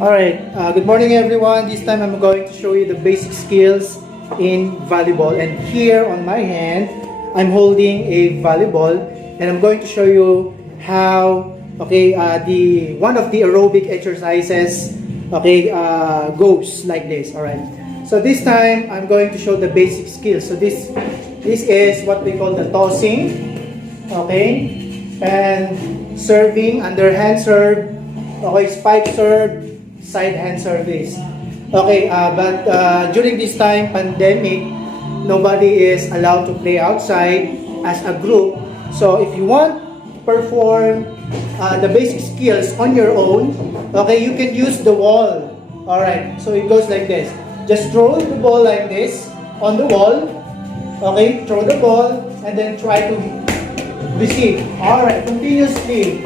Alright, good morning everyone. This time I'm going to show you the basic skills in volleyball. And here on my hand, I'm holding a volleyball and I'm going to show you how, the one of the aerobic exercises, goes like this. Alright, so this time I'm going to show the basic skills. So this is what we call the tossing, and serving, underhand serve, spike serve, side hand service. But during this time, pandemic, nobody is allowed to play outside as a group. So if you want to perform the basic skills on your own, you can use the wall. Alright, so it goes like this. Just throw the ball like this on the wall. Throw the ball and then try to receive. Alright, continuously.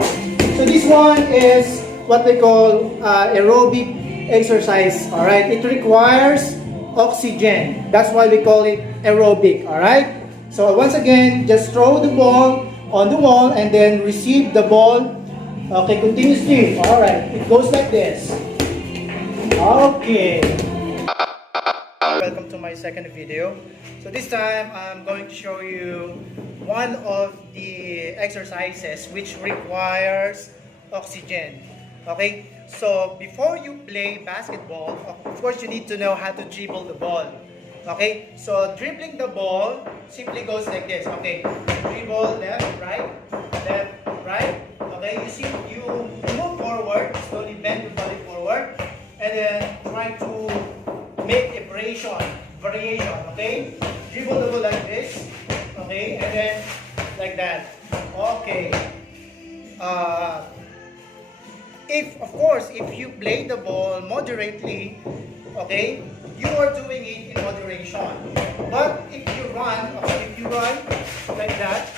So this one is what they call aerobic exercise. Alright, it requires oxygen. That's why we call it aerobic. Alright, so once again, just throw the ball on the wall and then receive the ball. Continuously. Alright, it goes like this. Okay. Welcome to my second video. So this time I'm going to show you one of the exercises which requires oxygen. Okay, so before you play basketball, of course you need to know how to dribble the ball. Okay, so dribbling the ball simply goes like this. Okay, dribble left, right. Okay, you see, you move forward, slowly bend your body forward, and then try to make a variation. Okay, dribble the ball like this. Okay, and then like that. Okay. If you play the ball moderately, you are doing it in moderation. But if you run like that,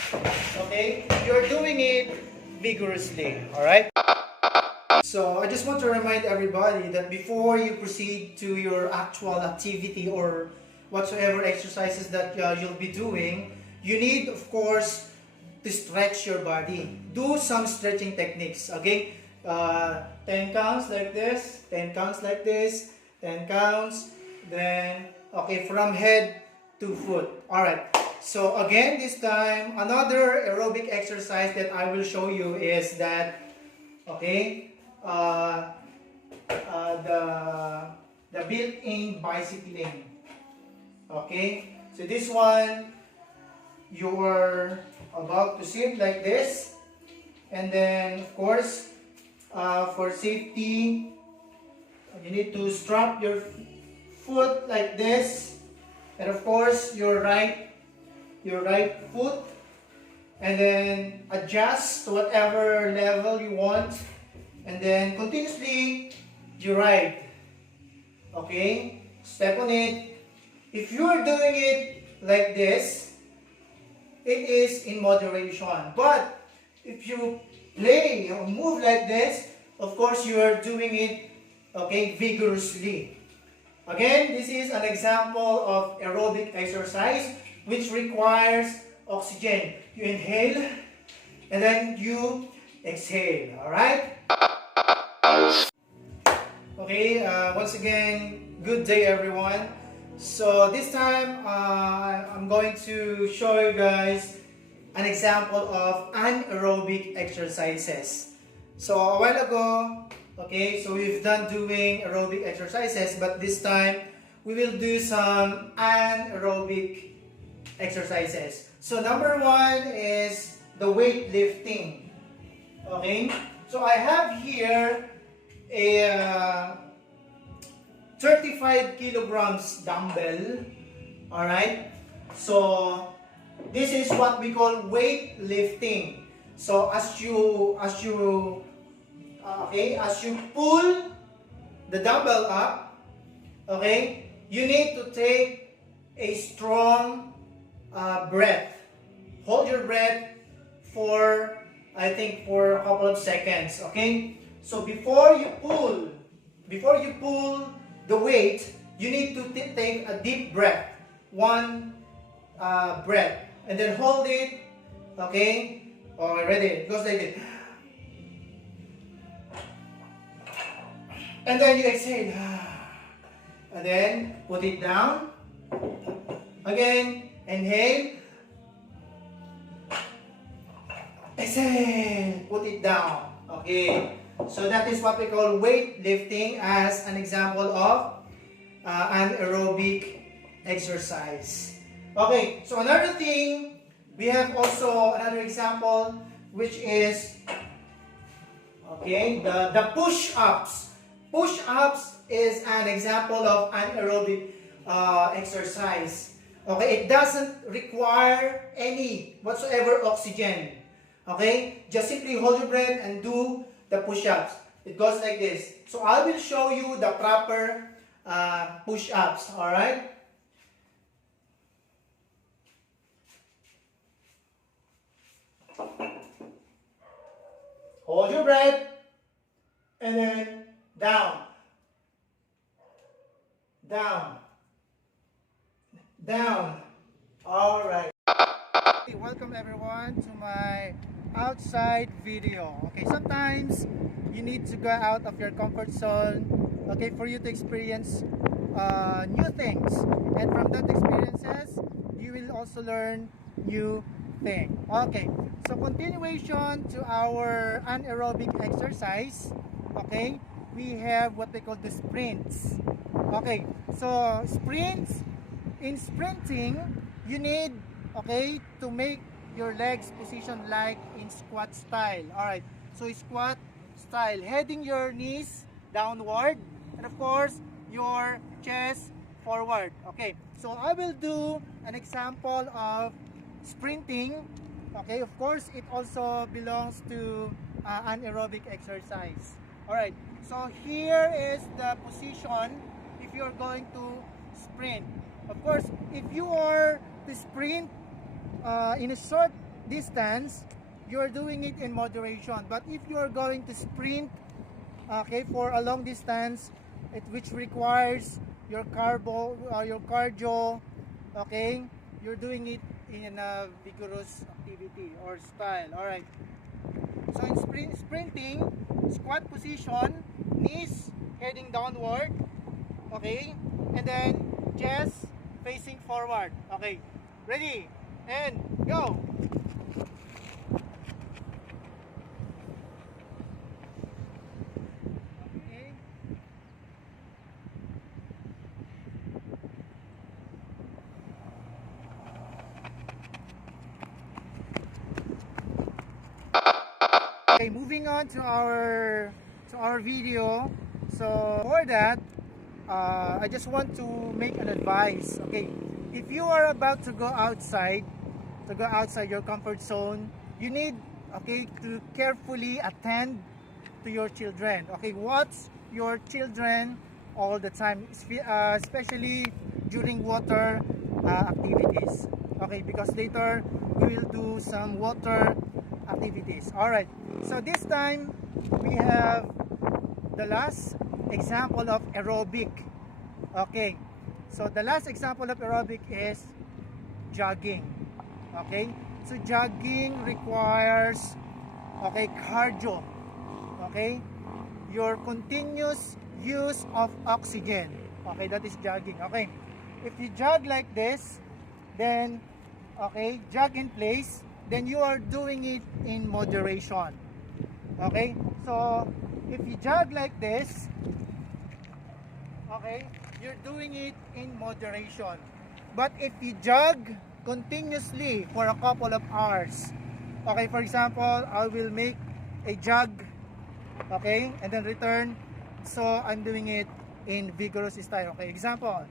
you're doing it vigorously. Alright? So I just want to remind everybody that before you proceed to your actual activity or whatsoever exercises that you'll be doing, you need, of course, to stretch your body. Do some stretching techniques. 10 counts like this, 10 counts like this, 10 counts, then, from head to foot. Alright, so again, this time, another aerobic exercise that I will show you is that, the built-in bicycling. So this one, you're about to sit like this, and then, of course, for safety, you need to strap your foot like this, and of course your right foot, and then adjust to whatever level you want, and then continuously you ride. Step on it. If you are doing it like this, it is in moderation. But if you play or move like this, of course you are doing it vigorously. Again, this is an example of aerobic exercise which requires oxygen. You inhale and then you exhale. Alright? Once again, good day everyone. So this time I'm going to show you guys an example of anaerobic exercises. So a while ago, so we've done doing aerobic exercises, but this time we will do some anaerobic exercises. So number one is the weightlifting. So I have here a 35 kilograms dumbbell. Alright, so this is what we call weightlifting. So as you pull the dumbbell up, you need to take a strong breath. Hold your breath for a couple of seconds. So before you pull the weight, you need to take a deep breath. One breath, and then hold it. Ready? It goes like this. And then you exhale. And then put it down. Again, inhale. Exhale. Put it down. Okay. So that is what we call weight lifting as an example of anaerobic exercise. Okay. So another thing, we have also another example which is the push-ups. Push-ups is an example of anaerobic exercise. Okay, it doesn't require any whatsoever oxygen. Okay, just simply hold your breath and do the push-ups. It goes like this. So I will show you the proper push-ups. All right. Hold your breath and then down, down, down. All right. Welcome everyone to my outside video. Okay, sometimes you need to go out of your comfort zone. Okay, for you to experience new things, and from that experiences, you will also learn new thing. Okay, so continuation to our anaerobic exercise. Okay, we have what they call the sprints. Okay, so sprints, in sprinting, you need, okay, to make your legs position like in squat style. Alright, so squat style, heading your knees downward, and of course, your chest forward. Okay, so I will do an example of sprinting. Okay, of course, it also belongs to anaerobic exercise. Alright, so here is the position if you're going to sprint. Of course, if you are to sprint in a short distance, you're doing it in moderation. But if you're going to sprint, okay, for a long distance, which requires your cardio, okay, you're doing it in a vigorous activity or style. All right. So in sprinting, squat position, knees heading downward, okay, and then chest facing forward. Okay, ready and go. Okay. Okay, moving on to our video. So for that, I just want to make an advice. Okay, if you are about to go outside your comfort zone, you need, okay, to carefully attend to your children. Okay, watch your children all the time, especially during water activities. Okay, because later we will do some water activities. All right, so this time we have the last example of aerobic. Okay, so the last example of aerobic is jogging. Okay, so jogging requires, okay, cardio. Okay, your continuous use of oxygen. Okay, that is jogging. Okay, if you jog like this, then, okay, jog in place, then you are doing it in moderation. Okay, so if you jog like this, okay, you're doing it in moderation. But if you jog continuously for a couple of hours, okay, for example, I will make a jog, okay, and then return, so I'm doing it in vigorous style. Okay, example.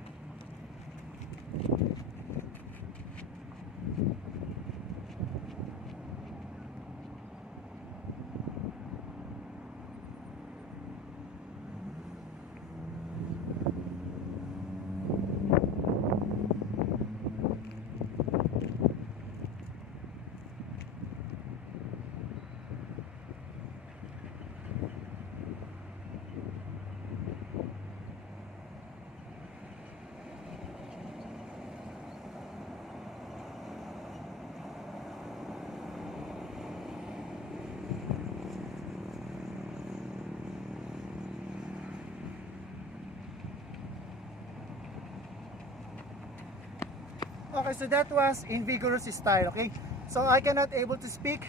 Okay, so that was in vigorous style, okay? So I cannot able to speak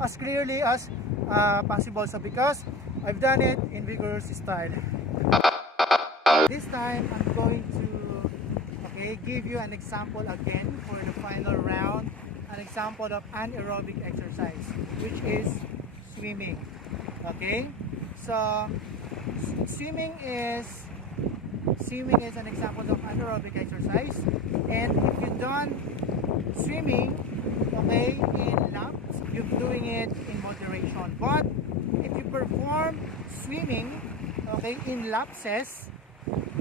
as clearly as possible, so because I've done it in vigorous style. This time, I'm going to, okay, give you an example again for the final round, an example of anaerobic exercise, which is swimming, okay? So, swimming is an example of anaerobic exercise, and if you've done swimming, okay, in laps, you're doing it in moderation. But if you perform swimming, okay, in lapses,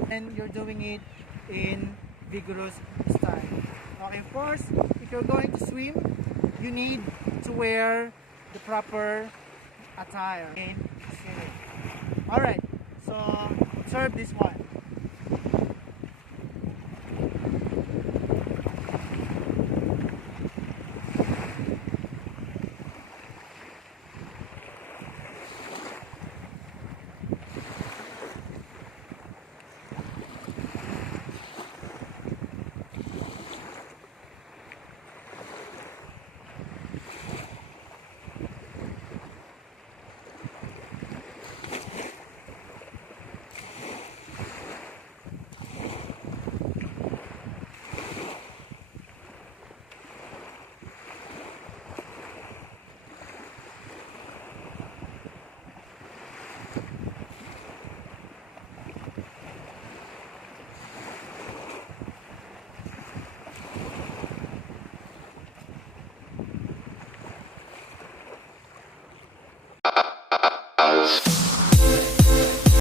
then you're doing it in vigorous style. Okay, of course, if you're going to swim, you need to wear the proper attire in swimming. Alright, so observe this one.